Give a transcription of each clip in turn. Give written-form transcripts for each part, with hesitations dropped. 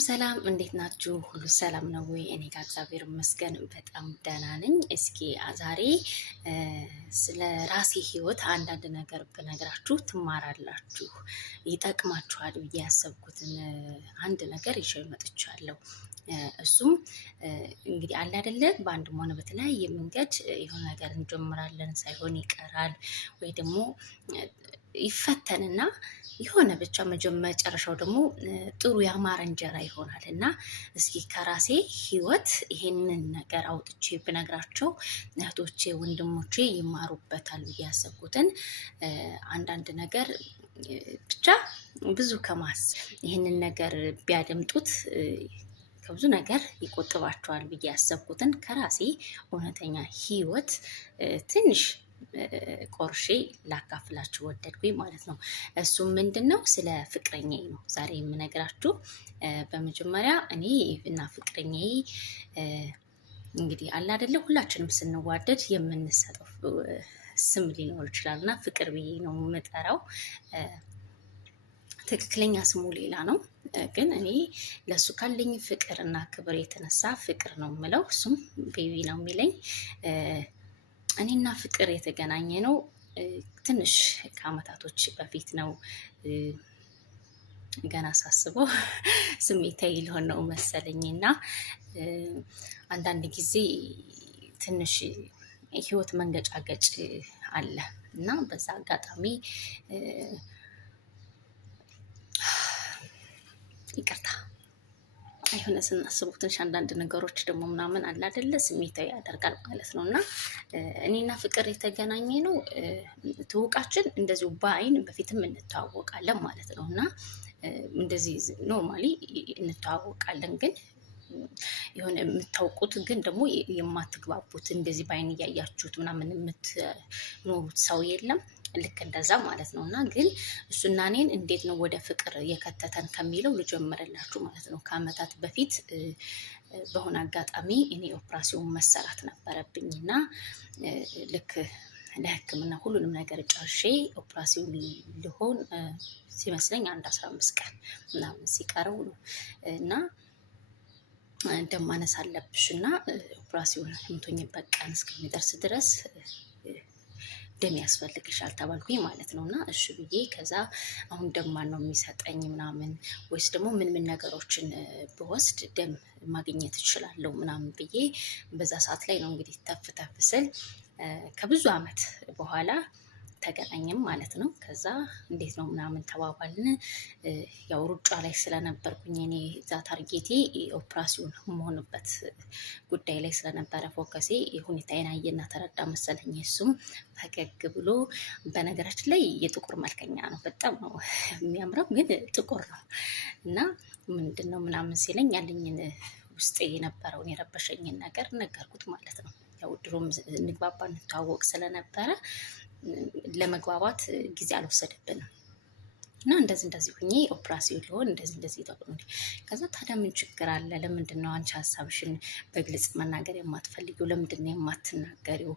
ሰላም እንዴት ናችሁ? ሁሉ ሰላም ነው ወይ? እኔ ጋር እግዚአብሔር ይመስገን በጣም ደህና ነኝ። እስኪ ዛሬ ስለ ራሴ ህይወት አንዳንድ ነገር ብነግራችሁ ትማራላችሁ፣ ይጠቅማችኋል ብዬ ያሰብኩትን አንድ ነገር ይዤ መጥቻለሁ። እሱም እንግዲህ አለ አይደለ፣ በአንድም ሆነ በተለያየ መንገድ የሆነ ነገር እንጀምራለን፣ ሳይሆን ይቀራል ወይ ደግሞ ይፈተንና የሆነ ብቻ መጨረሻው ደግሞ ጥሩ ያማረ እንጀራ ይሆናል። እና እስኪ ከራሴ ህይወት ይሄንን ነገር አውጥቼ ብነግራቸው እህቶቼ ወንድሞቼ ይማሩበታል ብዬ ያሰብኩትን አንዳንድ ነገር ብቻ ብዙ ይሄንን ነገር ቢያደምጡት ከብዙ ነገር ይቆጥባቸዋል ብዬ ያሰብኩትን ከራሴ እውነተኛ ህይወት ትንሽ ቆርሼ ላካፍላችሁ ወደድኩኝ ማለት ነው። እሱም ምንድነው? ስለ ፍቅረኛዬ ነው ዛሬ የምነግራችሁ። በመጀመሪያ እኔ እና ፍቅረኛዬ እንግዲህ አለ አይደለ፣ ሁላችንም ስንዋደድ የምንሰጠው ስም ሊኖር ይችላል እና ፍቅር ብዬ ነው የምጠራው። ትክክለኛ ስሙ ሌላ ነው፣ ግን እኔ ለሱ ካለኝ ፍቅር እና ክብር የተነሳ ፍቅር ነው የምለው። እሱም ቤቢ ነው የሚለኝ። እኔና ፍቅር የተገናኘ ነው ትንሽ ከአመታቶች በፊት ነው። ገና ሳስበው ስሜታዊ ሊሆን ነው መሰለኝ እና አንዳንድ ጊዜ ትንሽ ህይወት መንገጫገጭ አለ እና በዛ አጋጣሚ ይቅርታ የሆነ ስናስበው ትንሽ አንዳንድ ነገሮች ደግሞ ምናምን አለ አይደለ፣ ስሜታዊ ያደርጋል ማለት ነው። እና እኔና ፍቅር የተገናኘ ነው ትውቃችን እንደዚሁ በአይን በፊትም እንተዋወቃለን ማለት ነው። እና እንደዚህ ኖርማሊ እንተዋወቃለን፣ ግን የሆነ የምታውቁት ግን ደግሞ የማትግባቡት እንደዚህ በአይን እያያችሁት ምናምን የምትኖሩት ሰው የለም። ልክ እንደዛ ማለት ነው። እና ግን እሱና እኔን እንዴት ነው ወደ ፍቅር የከተተን ከሚለው ልጀምርላችሁ ማለት ነው። ከአመታት በፊት በሆነ አጋጣሚ እኔ ኦፕራሲዮን መሰራት ነበረብኝ እና ልክ ለሕክምና ሁሉንም ነገር ጨርሼ ኦፕራሲዮን ሊሆን ሲመስለኝ 15 ቀን ምናምን ሲቀረው ነው እና ደም ማነስ አለብሽ እና ኦፕራሲዮን የምትሆኝበት ቀን እስከሚደርስ ድረስ ደም ያስፈልግሻል ተባልኩኝ ማለት ነው። እና እሺ ብዬ ከዛ አሁን ደም ማን ነው የሚሰጠኝ ምናምን ወይስ ደግሞ ምን ነገሮችን ብወስድ ደም ማግኘት እችላለሁ ምናምን ብዬ በዛ ሰዓት ላይ ነው እንግዲህ ተፍ ስል ከብዙ አመት በኋላ ተገናኘም ማለት ነው። ከዛ እንዴት ነው ምናምን ተባባልን። ያው ሩጫ ላይ ስለነበርኩኝ እኔ እዛ ታርጌቴ ኦፕራሲዮን መሆንበት ጉዳይ ላይ ስለነበረ ፎከሴ ሁኔታዬን አየና ተረዳ መሰለኝ። እሱም ፈገግ ብሎ፣ በነገራችን ላይ የጥቁር መልከኛ ነው፣ በጣም ነው የሚያምረው፣ ግን ጥቁር ነው እና ምንድን ነው ምናምን ሲለኝ ያለኝን ውስጤ የነበረውን የረበሸኝን ነገር ነገርኩት ማለት ነው። ያው ድሮም እንግባባ እንተዋወቅ ስለነበረ ለመግባባት ጊዜ አልወሰደብንም እና እንደዚህ ሁኜ ኦፕራሲዮን ሊሆን እንደዚህ ተብሎ ከዛ ታዲያ ምን ችግር አለ? ለምንድን ነው አንቺ ሀሳብሽን በግልጽ መናገር የማትፈልጊው? ለምንድን ነው የማትናገሪው?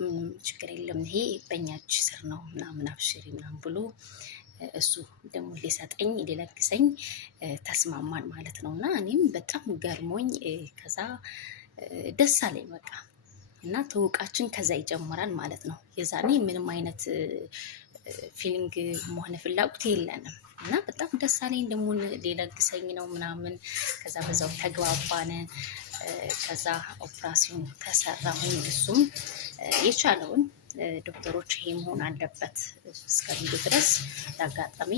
ምንም ችግር የለም፣ ይሄ በእኛ እጅ ስር ነው ምናምን አብሽሪ ምናምን ብሎ እሱ ደግሞ ሊሰጠኝ ሊለግሰኝ ተስማማን ማለት ነው። እና እኔም በጣም ገርሞኝ ከዛ ደስ አለኝ በቃ። እና ትውቃችን ከዛ ይጀምራል ማለት ነው። የዛኔ ምንም አይነት ፊሊንግ መሆን ፍላጎት የለንም እና በጣም ደስ አለኝ። ደግሞ ሊለግሰኝ ነው ምናምን። ከዛ በዛው ተግባባን። ከዛ ኦፕራሲዮን ተሰራሁኝ። እሱም የቻለውን ዶክተሮች ይሄ መሆን አለበት እስከሚሉ ድረስ ለአጋጣሚ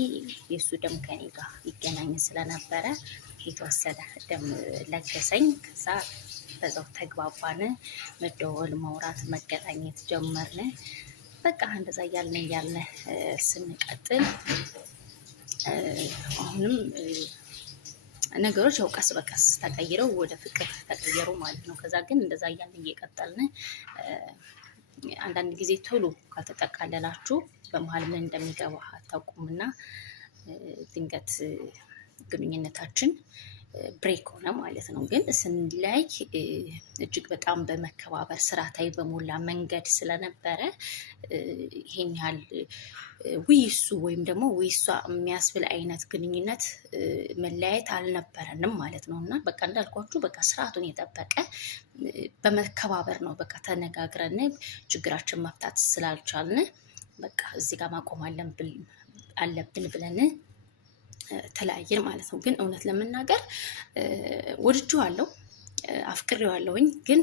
የእሱ ደም ከኔ ጋር ይገናኝ ስለነበረ የተወሰደ ደም ለገሰኝ። ከዛ በዛው ተግባባን። መደወል፣ ማውራት፣ መገናኘት ጀመርን። በቃ እንደዛ እያልን ስንቀጥል አሁንም ነገሮች ያው ቀስ በቀስ ተቀይረው ወደ ፍቅር ተቀየሩ ማለት ነው። ከዛ ግን እንደዛ እያልን እየቀጠልን አንዳንድ ጊዜ ቶሎ ካልተጠቃለላችሁ በመሀል ምን እንደሚገባ አታውቁምና ድንገት ግንኙነታችን ብሬክ ሆነ ማለት ነው። ግን ስንለያይ እጅግ በጣም በመከባበር ስርዓታዊ በሞላ መንገድ ስለነበረ ይሄን ያህል ውይሱ ወይም ደግሞ ውይሷ የሚያስብል አይነት ግንኙነት መለያየት አልነበረንም ማለት ነው። እና በቃ እንዳልኳችሁ በቃ ስርዓቱን የጠበቀ በመከባበር ነው በቃ ተነጋግረን ችግራችን መፍታት ስላልቻልን በቃ እዚህ ጋር ማቆም አለብን ብለን ተለያየን ማለት ነው። ግን እውነት ለመናገር ወድጄዋለሁ፣ አፍቅሬዋለሁኝ። ግን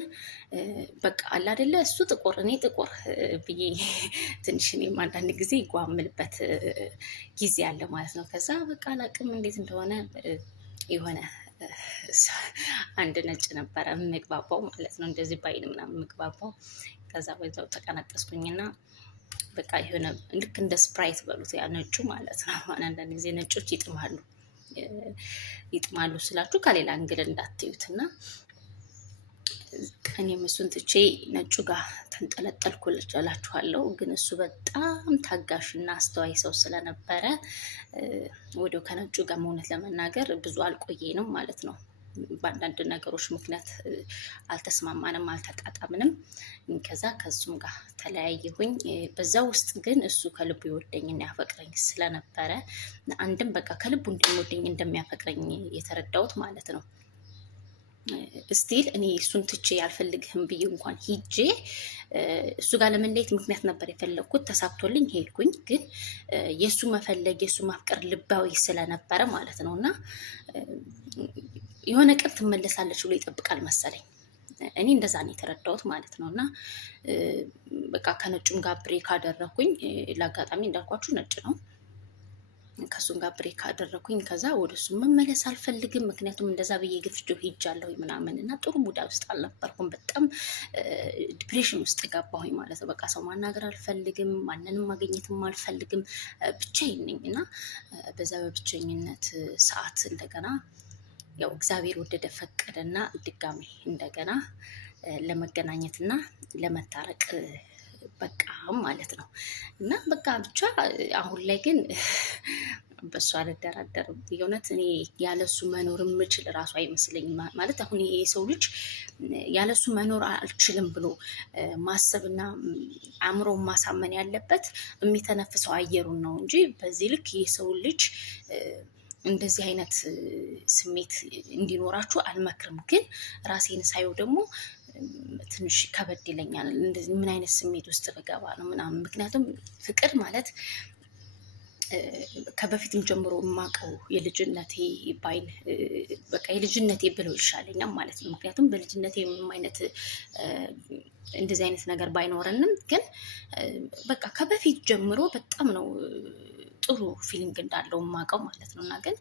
በቃ አለ አይደለ እሱ ጥቁር እኔ ጥቁር ብዬ ትንሽ እኔም አንዳንድ ጊዜ ይጓምልበት ጊዜ አለ ማለት ነው። ከዛ በቃ አላቅም እንዴት እንደሆነ የሆነ አንድ ነጭ ነበረ የምግባባው ማለት ነው። እንደዚህ ባይን ምናምን የምግባባው ከዛ በዛው ተቀነጠስኩኝና በቃ የሆነ ልክ እንደ ስፕራይት በሉት ያ ነጩ ማለት ነው። አንዳንድ ጊዜ ነጮች ይጥማሉ ስላችሁ ከሌላ እንግል እንዳትዩትና እኔም እሱን ትቼ ነጩ ጋር ተንጠለጠልኩ እላችኋለሁ። ግን እሱ በጣም ታጋሽና አስተዋይ ሰው ስለነበረ ወዲያው ከነጩ ጋር እውነት ለመናገር ብዙ አልቆየንም ማለት ነው። በአንዳንድ ነገሮች ምክንያት አልተስማማንም፣ አልተጣጣምንም። ከዛ ከሱም ጋር ተለያየሁኝ። በዛ ውስጥ ግን እሱ ከልቡ ይወደኝና ያፈቅረኝ ስለነበረ አንድም በቃ ከልቡ እንደሚወደኝ እንደሚያፈቅረኝ የተረዳሁት ማለት ነው። ስቲል እኔ እሱን ትቼ አልፈልግህም ብዬ እንኳን ሂጄ እሱ ጋር ለመለየት ምክንያት ነበር የፈለግኩት። ተሳክቶልኝ ሄድኩኝ። ግን የእሱ መፈለግ የእሱ ማፍቀር ልባዊ ስለነበረ ማለት ነው እና የሆነ ቀን ትመለሳለች ብሎ ይጠብቃል መሰለኝ። እኔ እንደዛ ነው የተረዳሁት ማለት ነው። እና በቃ ከነጩም ጋር ብሬክ አደረኩኝ። ለአጋጣሚ እንዳልኳችሁ ነጭ ነው። ከሱም ጋር ብሬክ አደረኩኝ። ከዛ ወደ እሱ መመለስ አልፈልግም፣ ምክንያቱም እንደዛ ብዬ ግፍጆ ሄጃለሁ ምናምን እና ጥሩ ሙዳ ውስጥ አልነበርኩም። በጣም ዲፕሬሽን ውስጥ ገባሁኝ ማለት ነው። በቃ ሰው ማናገር አልፈልግም፣ ማንንም ማግኘትም አልፈልግም፣ ብቻዬን ነኝ እና በዛ በብቸኝነት ሰዓት እንደገና ያው እግዚአብሔር ወደደ ፈቀደና ድጋሚ እንደገና ለመገናኘትና ለመታረቅ በቃ ማለት ነው። እና በቃ ብቻ አሁን ላይ ግን በሱ አልደራደርም። የእውነት እኔ ያለሱ መኖር የምችል እራሱ አይመስለኝም። ማለት አሁን ይሄ የሰው ልጅ ያለሱ መኖር አልችልም ብሎ ማሰብና አእምሮ ማሳመን ያለበት የሚተነፍሰው አየሩን ነው እንጂ በዚህ ልክ የሰው ልጅ እንደዚህ አይነት ስሜት እንዲኖራችሁ አልመክርም። ግን ራሴን ሳየው ደግሞ ትንሽ ከበድ ይለኛል። እንደዚህ ምን አይነት ስሜት ውስጥ ብገባ ነው ምናምን። ምክንያቱም ፍቅር ማለት ከበፊትም ጀምሮ የማውቀው የልጅነቴ ባይል በቃ የልጅነቴ ብለው ይሻለኛል ማለት ነው። ምክንያቱም በልጅነቴ ምንም አይነት እንደዚህ አይነት ነገር ባይኖረንም ግን በቃ ከበፊት ጀምሮ በጣም ነው ጥሩ ፊሊንግ እንዳለው የማውቀው ማለት ነው። እና ግን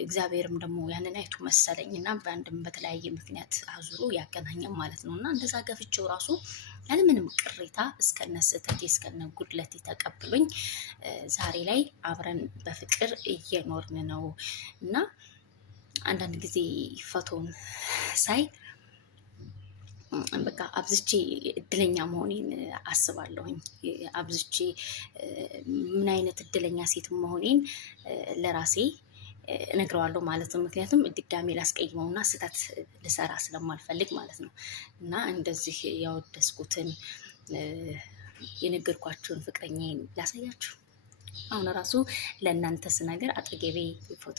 እግዚአብሔርም ደግሞ ያንን አይቱ መሰለኝ እና በአንድም በተለያየ ምክንያት አዙሮ ያገናኛል ማለት ነው። እና እንደዛ ገፍቼው ራሱ ያለምንም ቅሬታ እስከነ ስህተቴ እስከነ ጉድለቴ ተቀብሎኝ ዛሬ ላይ አብረን በፍቅር እየኖርን ነው። እና አንዳንድ ጊዜ ፎቶን ሳይ በቃ አብዝቼ እድለኛ መሆኔን አስባለሁኝ። አብዝቼ ምን አይነት እድለኛ ሴት መሆኔን ለራሴ እነግረዋለሁ ማለት ነው። ምክንያቱም ድጋሜ ላስቀይመውና ስህተት ልሰራ ስለማልፈልግ ማለት ነው። እና እንደዚህ ያወደስኩትን የነገርኳቸውን ፍቅረኛዬን ላሳያችሁ። አሁን ራሱ ለእናንተ ስነግር አጠገቤ ፎቶ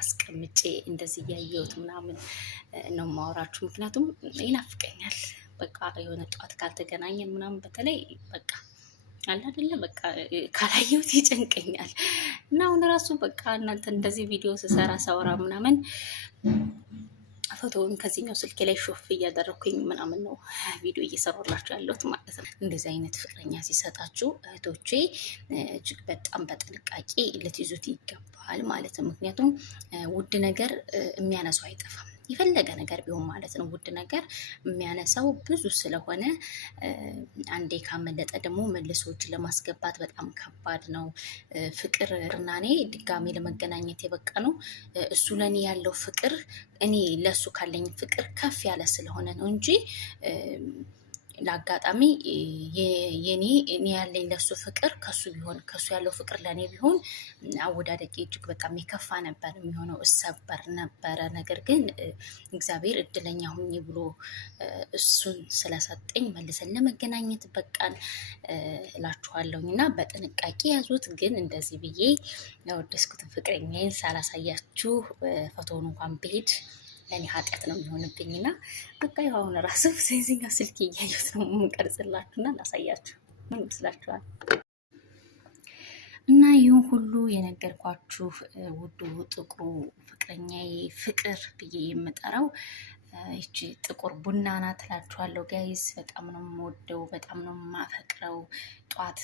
አስቀምጬ እንደዚህ እያየሁት ምናምን ነው ማወራችሁ። ምክንያቱም ይናፍቀኛል። በቃ የሆነ ጠዋት ካልተገናኘን ምናምን በተለይ በቃ አለ አይደለ በቃ ካላየሁት ይጨንቀኛል። እና አሁን ራሱ በቃ እናንተ እንደዚህ ቪዲዮ ስሰራ ሳወራ ምናምን ፎቶውን ከዚህኛው ስልኬ ላይ ሾፍ እያደረኩኝ ምናምን ነው ቪዲዮ እየሰራላችሁ ያለሁት ማለት ነው። እንደዚህ አይነት ፍቅረኛ ሲሰጣችሁ እህቶቼ እጅግ በጣም በጥንቃቄ ልትይዙት ይገባል ማለት ነው። ምክንያቱም ውድ ነገር የሚያነሳው አይጠፋም። የፈለገ ነገር ቢሆን ማለት ነው። ውድ ነገር የሚያነሳው ብዙ ስለሆነ አንዴ ካመለጠ ደግሞ መልሶ እጅ ለማስገባት በጣም ከባድ ነው። ፍቅር እና እኔ ድጋሜ ለመገናኘት የበቃ ነው እሱ ለእኔ ያለው ፍቅር እኔ ለእሱ ካለኝ ፍቅር ከፍ ያለ ስለሆነ ነው እንጂ ለአጋጣሚ እኔ ያለኝ ለሱ ፍቅር ከሱ ቢሆን ከሱ ያለው ፍቅር ለእኔ ቢሆን አወዳደቄ እጅግ በጣም የከፋ ነበር የሚሆነው፣ እሰበር ነበረ። ነገር ግን እግዚአብሔር እድለኛ ሁኝ ብሎ እሱን ስለሰጠኝ መልሰን ለመገናኘት በቃን እላችኋለሁኝ። እና በጥንቃቄ ያዙት። ግን እንደዚህ ብዬ ያወደስኩትን ፍቅረኛዬን ሳላሳያችሁ ፎቶውን እንኳን ብሄድ ለእኔ ኃጢአት ነው የሚሆንብኝ። እና በቃ አሁን ራሱ ሴዚኛ ስልክ እያየሁት ነው የምንቀርጽላችሁ እና ላሳያችሁ። ምን ይመስላችኋል? እና ይህን ሁሉ የነገርኳችሁ ውዱ ጥቁሩ ፍቅረኛዬ ፍቅር ብዬ የምጠራው ይቺ ጥቁር ቡና ናት እላችኋለሁ ጋይዝ። በጣም ነው የምወደው፣ በጣም ነው የማፈቅረው። ጧት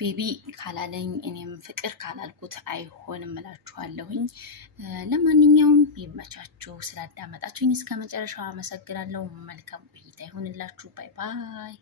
ቤቢ ካላለኝ እኔም ፍቅር ካላልኩት አይሆንም እላችኋለሁኝ። ለማንኛውም ይመቻችሁ። ስላዳመጣችሁኝ እስከ መጨረሻው አመሰግናለሁ። መልካም ቆይታ ይሁንላችሁ። ባይ ባይ።